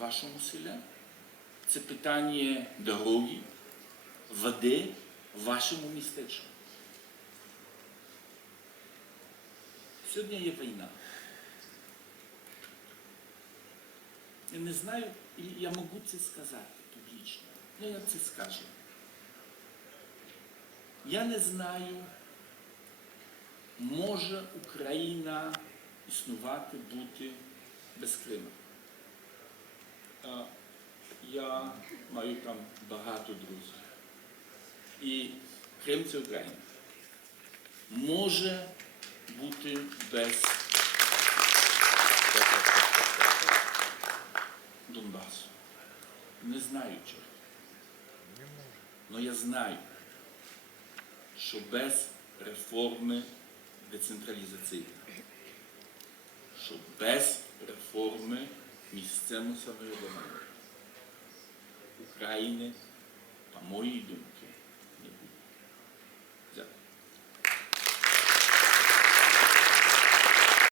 вашому селі. Це питання дороги, води в вашому містечку. Сьогодні є війна. Я не знаю, і я можу це сказати публічно. Ну, я це скажу. Я не знаю, може Україна існувати, бути без Криму. Я маю там багато друзів. І Крим це Україна. Може бути без Донбасу. Не знаю чого. Але я знаю, що без реформи децентралізаційної, що без estamos sam o domaćin. Ukrajine, pa moji.